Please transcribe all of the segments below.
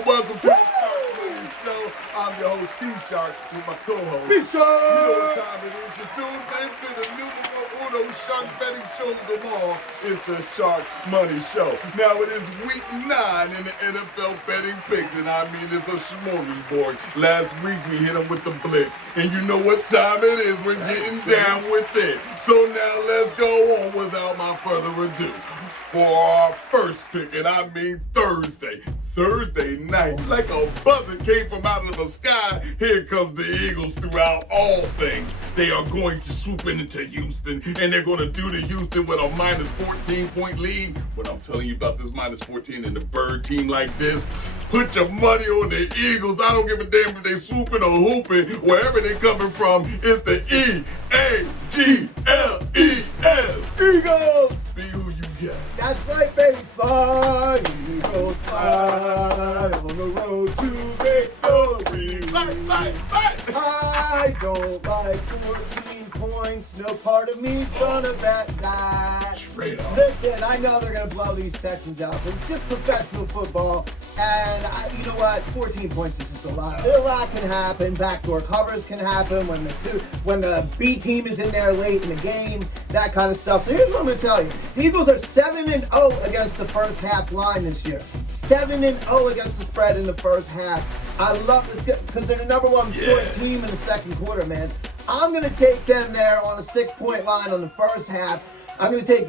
welcome to the Sharkmoney Show. I'm your host, T-Shark, with my co-host. T-Shark! You know what time it is. You're tuned into the numero uno shark betting show of them all. It's the Sharkmoney Show. Now, it is week 9 in the NFL betting picks, and I mean, it's a smorgasbord. Last week, we hit them with the blitz, and you know what time it is. We're getting down with it. So now, let's go on without my further ado. For our first pick, and I mean Thursday night, like a buzzer came from out of the sky, here comes the Eagles throughout all things. They are going to swoop into Houston, and they're going to do to Houston with a minus 14-point lead. When I'm telling you about this minus 14 and the bird team like this, put your money on the Eagles. I don't give a damn if they swooping or hooping, wherever they coming from. It's the E-A-G-L-E-S. Eagles! Be who you get. That's right, baby. Fly, Eagles, fly on the road to victory. I don't like 14 points. No part of me's gonna bet that. Straight up. Listen, I know they're gonna blow these Texans out, but it's just professional football. And you know what? 14 points is just a lot. A lot can happen. Backdoor covers can happen when the B team is in there late in the game. That kind of stuff. So here's what I'm gonna tell you: the Eagles are 7-0 against the first half line this year. 7-0 against the spread in the first half. I love this because they're the number one scoring team in the second quarter, man. I'm gonna take them there on a 6-point line on the first half. I'm gonna take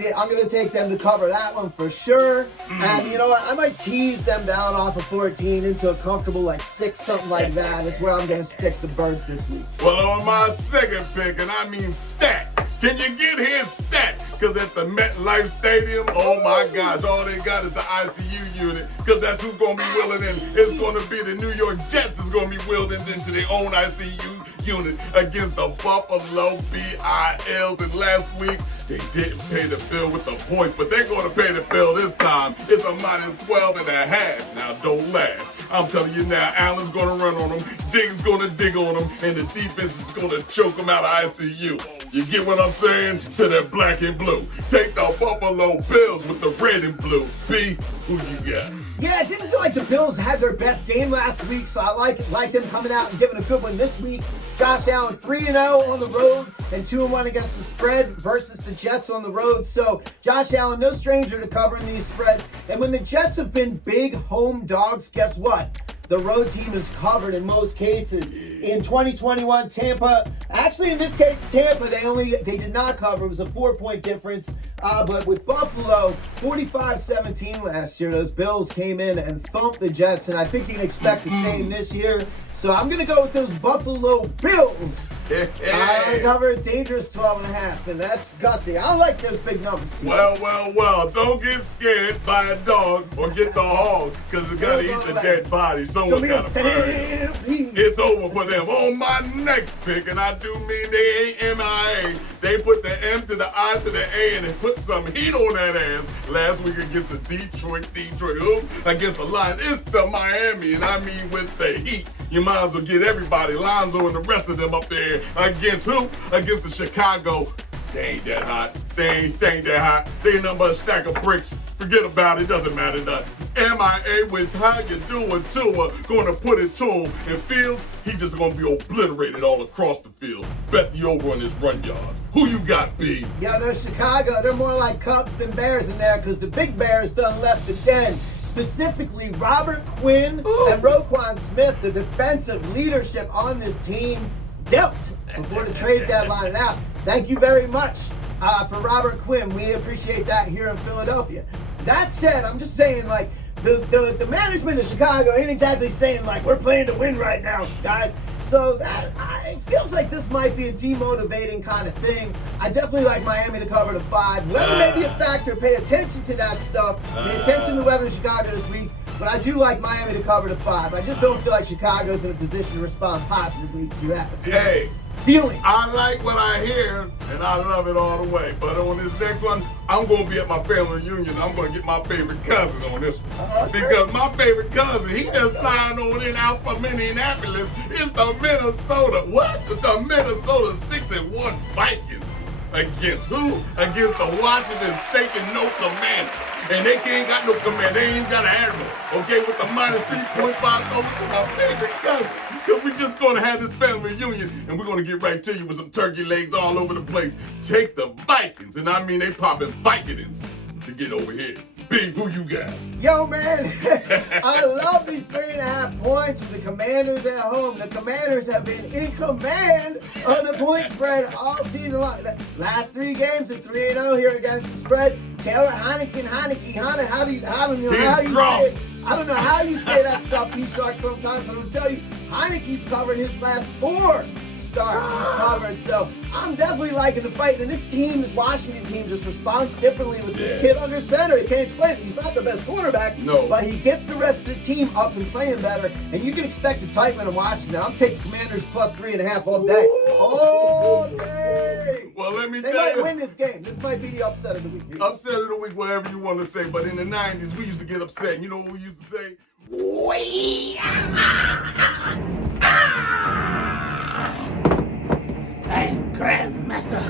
them to cover that one for sure. And you know what? I might tease them down off of 14 into a comfortable like 6, something like that. Is where I'm gonna stick the birds this week. Well, on my second pick, and I mean stat. Can you get here stat? Because at the MetLife Stadium, oh my gosh, all they got is the ICU unit. Because that's who's going to be willing in. It's going to be the New York Jets is going to be willed into their own ICU unit against the Buffalo Bills. And last week, they didn't pay the bill with the points, but they're going to pay the bill this time. It's a minus 12.5. Now, don't laugh. I'm telling you now, Allen's going to run on them, Diggs going to dig on them, and the defense is going to choke them out of ICU. You get what I'm saying? To that black and blue. Take the Buffalo Bills with the red and blue. B, who you got? Yeah, it didn't feel like the Bills had their best game last week, so I like them coming out and giving a good one this week. Josh Allen 3-0 on the road and 2-1 against the spread versus the Jets on the road. So Josh Allen, no stranger to covering these spreads. And when the Jets have been big home dogs, guess what? The road team is covered in most cases. In 2021, Tampa, actually in this case, Tampa, they did not cover. It was a 4-point difference. But with Buffalo, 45-17 last year, those Bills came in and thumped the Jets, and I think you can expect the same this year. So I'm going to go with those Buffalo Bills. I cover a dangerous 12.5, and that's gutsy. I like those big numbers. Well. Don't get scared by a dog or get the hog, because it's got to eat the dead body. Someone's got to burn it. It's over for them. On my next pick, and I do mean they ain't MIA. They put the M to the I to the A, and they put some heat on that ass. Last week against the Detroit against the Lions. It's the Miami, and I mean with the Heat. You might as well get everybody, Lonzo and the rest of them up there. Against who? Against the Chicago. They ain't that hot. They ain't that hot. They ain't nothing but a stack of bricks. Forget about it. Doesn't matter nothing. MIA with how you doing Tua. Going to put it to him. And Fields, he just going to be obliterated all across the field. Bet the over on his run yards. Who you got, B? Yeah, they're Chicago. They're more like Cubs than Bears in there because the big Bears done left the den. Specifically, Robert Quinn and Roquan Smith, the defensive leadership on this team, dealt before the trade deadline. And out. Thank you very much for Robert Quinn. We appreciate that here in Philadelphia. That said, I'm just saying, like, the management of Chicago ain't exactly saying, like, we're playing to win right now, guys. So it feels like this might be a demotivating kind of thing. I definitely like Miami to cover the 5. Weather may be a factor. Pay attention to that stuff. Pay attention to the weather in Chicago this week. But I do like Miami to cover the 5. I just don't feel like Chicago's in a position to respond positively to that. Hey, dealings. I like what I hear, and I love it all the way. But on this next one, I'm going to be at my family reunion. I'm going to get my favorite cousin on this one. Because my favorite cousin, he just signed on in out for Minneapolis. It's the Minnesota, The Minnesota 6-1 Vikings. Against who? Against the Washington State and no Commanders. And they ain't got no command. They ain't got an admiral. Okay, with the minus 3.5 over to my favorite cousin. Because we're just going to have this family reunion, and we're going to get right to you with some turkey legs all over the place. Take the Vikings, and I mean they popping Vikings to get over here. Big, who you got? Yo, man, I love these 3.5 points with the Commanders at home. The Commanders have been in command of the point spread all season long. The last 3 games are 3-0 here against the spread. Taylor Heineken, how do you say it? I don't know how you say that stuff, T-Shark, sometimes, but I'm telling you, Heineke's covered his last 4 starts he's covered. So I'm definitely liking the fight. And this Washington team just responds differently with this kid under center. He can't explain it. He's not the best quarterback, but he gets the rest of the team up and playing better. And you can expect a tight one in Washington. I'm taking Commanders plus 3.5 all day. All day. Well, let me tell you. They might win this game. This might be the upset of the week. Upset of the week, whatever you want to say. But in the 90s, we used to get upset. You know what we used to say? I'm Grandmaster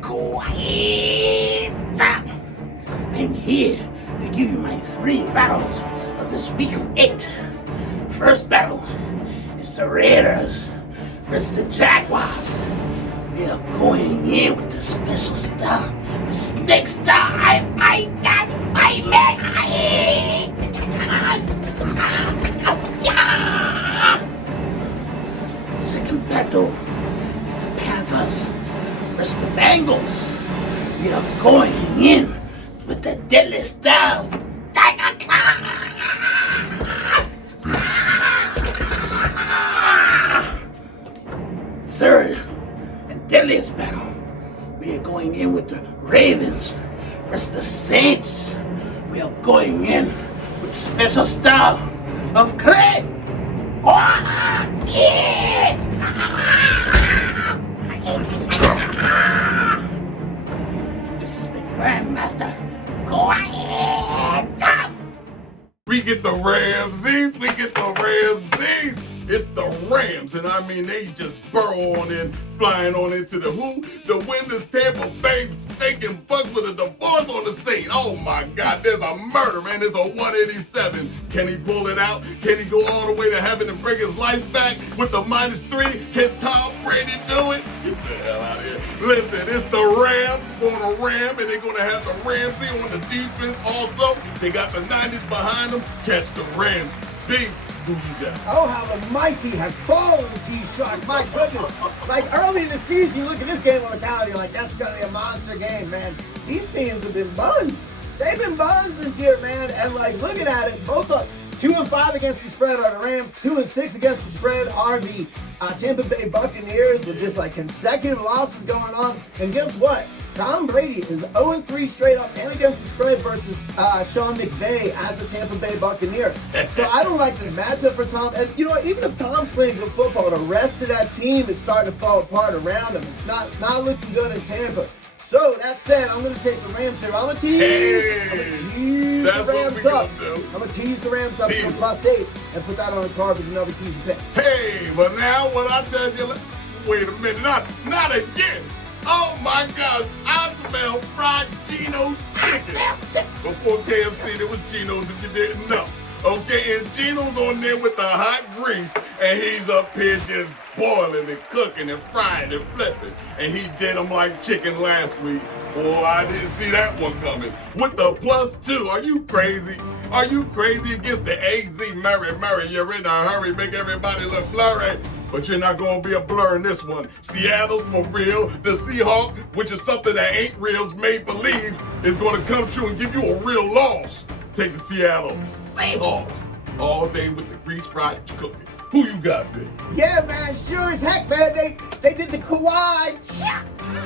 Quiet. I'm here to give you my 3 battles of this week of 8. First battle is the Raiders versus the Jaguars. We are going in with the special star, the snake star. I got my man. Second battle is the Panthers versus the Bengals. We are going in with the deadly star. Third and deadliest battle, we are going in with the Ravens versus the Saints. We are going in with the special star of Craig. This is the Grandmaster Quiet. We get the Ramses. We get the Ramses. It's the Rams, and I mean they just burrow on in, flying on into the who? The winners Tampa Bay stinking Bucks with a divorce on the scene. Oh my God, there's a murder, man. There's a 187. Can he pull it out? Can he go all the way to heaven and bring his life back with the -3? Can Tom Brady do it? Get the hell out of here. Listen, it's the Rams going to ram, and they're going to have the Ramsey on the defense also. They got the 90s behind them. Catch the Rams. Big. Oh, how the mighty have fallen, T-Shark. My goodness. Like early in the season, you look at this game on the calendar, you're like, that's going to be a monster game, man. These teams have been buns. They've been buns this year, man. And like looking at it, both are 2-5 against the spread are the Rams. 2-6 against the spread are the Tampa Bay Buccaneers with just like consecutive losses going on. And guess what? Tom Brady is 0-3 straight up and against the spread versus Sean McVay as a Tampa Bay Buccaneer. So I don't like this matchup for Tom. And you know what? Even if Tom's playing good football, the rest of that team is starting to fall apart around him. It's not looking good in Tampa. So that said, I'm going to take the Rams here. I'm going to tease the Rams up. I'm going to tease the Rams up to +8 and put that on the card with another teasing pick. Hey, but now what I tell you, wait a minute, not again. Oh my God, I smell fried Geno's chicken. Before KFC, there was Geno's if you didn't know. Okay, and Geno's on there with the hot grease, and he's up here just boiling and cooking and frying and flipping. And he did them like chicken last week. Boy, I didn't see that one coming. With the +2, are you crazy? Are you crazy against the AZ Murray? You're in a hurry, make everybody look blurry. But you're not going to be a blur in this one. Seattle's for real. The Seahawks, which is something that ain't real's made believe, is going to come true and give you a real loss. Take the Seattle Seahawks all day with the grease fried cooking. Who you got, baby? Yeah, man, sure as heck, man. They did the Kawhi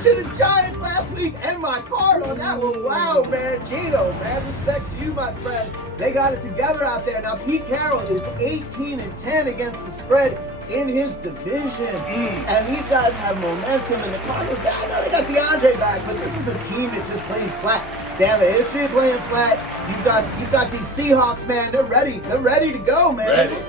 to the Giants last week, and my card on that one. Wow, man. Geno, man, respect to you, my friend. They got it together out there. Now, Pete Carroll is 18-10 against the spread in his division. And these guys have momentum, and the Cardinals, I know they got DeAndre back, but this is a team that just plays flat. They have a history of playing flat. You've got these Seahawks, man. They're ready. They're ready to go, man. They look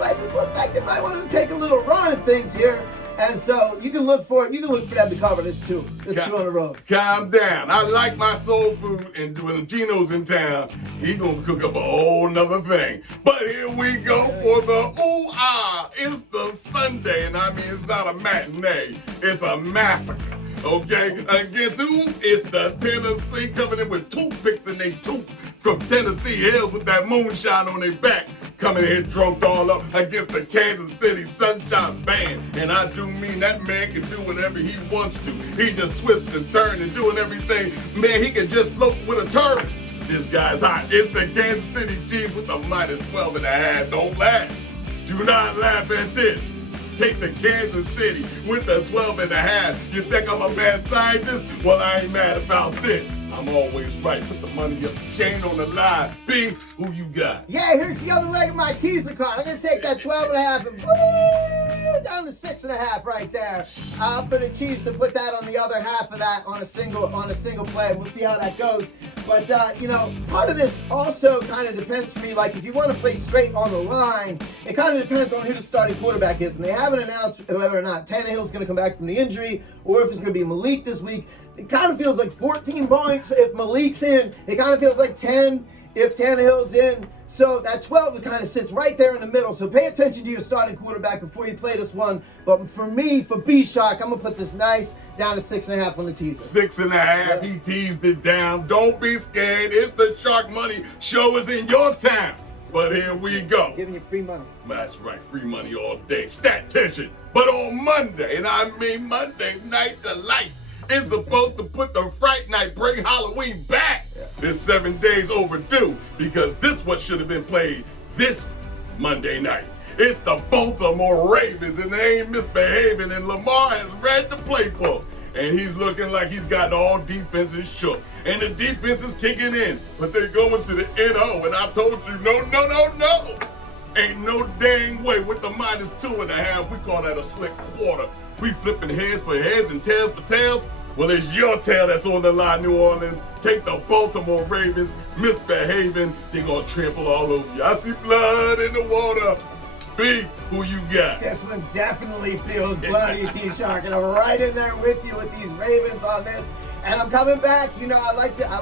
like they might want to take a little run at things here. And so you can look for them to cover this two on the road. Calm down. I like my soul food, and when Gino's in town, he gonna cook up a whole nother thing. But here we go for the ooh-ah. It's the Sunday, and I mean it's not a matinee, it's a massacre. Okay, against who? It's the Tennessee coming in with toothpicks in their tooth from Tennessee Hills with that moonshine on their back. Coming here drunk all up against the Kansas City Sunshine Band. And I do mean that man can do whatever he wants to. He just twists and turns and doing everything. Man, he can just float with a turtle. This guy's hot. It's the Kansas City Chiefs with the minus 12.5. Don't laugh. Do not laugh at this. Take the Kansas City with the 12.5. You think I'm a mad scientist? Well, I ain't mad about this. I'm always right. Put the money up, chain on the line. B, who you got? Yeah, here's the other leg of my teaser card. I'm going to take that 12.5 and woo, down to 6.5 right there for the Chiefs and put that on the other half of that on a single play. We'll see how that goes. But, part of this also kind of depends for me. Like, if you want to play straight on the line, it kind of depends on who the starting quarterback is. And they haven't announced whether or not Tannehill's going to come back from the injury or if it's going to be Malik this week. It kind of feels like 14 points if Malik's in. It kind of feels like 10 if Tannehill's in. So that 12 kind of sits right there in the middle. So pay attention to your starting quarterback before you play this one. But for me, for B-Shark, I'm going to put this nice down to 6.5 on the teaser. 6.5. He teased it down. Don't be scared. It's the Sharkmoney show is in your town. But here we go. Giving you free money. That's right. Free money all day. Stat tension. But on Monday, and I mean Monday Night Delight, it's supposed to put the Fright Night, bring Halloween back. It's 7 days overdue because this what should have been played this Monday night. It's the Baltimore Ravens and they ain't misbehaving and Lamar has read the playbook and he's looking like he's gotten all defenses shook. And the defense is kicking in, but they're going to the NO and I told you no. Ain't no dang way with the minus 2.5. We call that a slick quarter. We flipping heads for heads and tails for tails. Well, it's your tail that's on the line, New Orleans. Take the Baltimore Ravens misbehaving. They're going to trample all over you. I see blood in the water. B, who you got? This one definitely feels bloody, T-Shark. And I'm right in there with you with these Ravens on this. And I'm coming back. I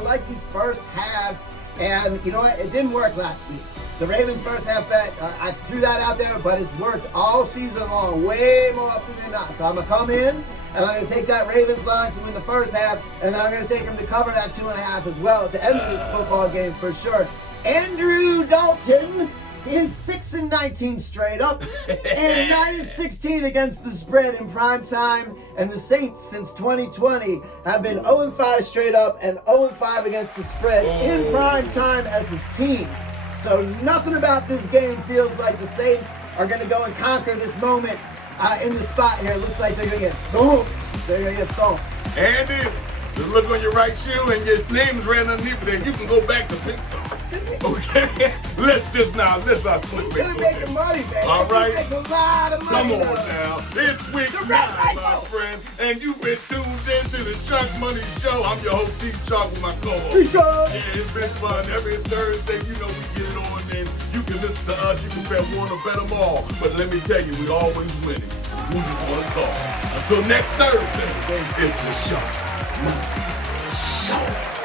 like these first halves. And you know what? It didn't work last week. The Ravens first half bet, I threw that out there, but it's worked all season long, way more often than not. So I'm going to come in, and I'm going to take that Ravens line to win the first half, and then I'm going to take them to cover that 2.5 as well at the end of this football game for sure. Andrew Dalton is 6-19 straight up, and 9-16 against the spread in prime time. And the Saints, since 2020, have been 0-5 straight up and 0-5 against the spread in prime time as a team. So nothing about this game feels like the Saints are going to go and conquer this moment in the spot here. It looks like they're going to get thumped. They're going to get thumped. Andy, just look on your right shoe and your name's right underneath it. You can go back to Pixar. Okay? Let's not slip He's going to make the money, baby. All right? He's going to make a lot of money. Come on now. It's week 9, my friend. And you've been tuned in to the Sharkmoney Show. I'm your host, T-Shark, with my co-host. T-Shark. Yeah, it's been fun. Every Thursday, we get it on. And you can listen to us. You can bet one or bet them all. But let me tell you, we always winning. Who you want to call? Until next Thursday, it's the Sharkmoney Show.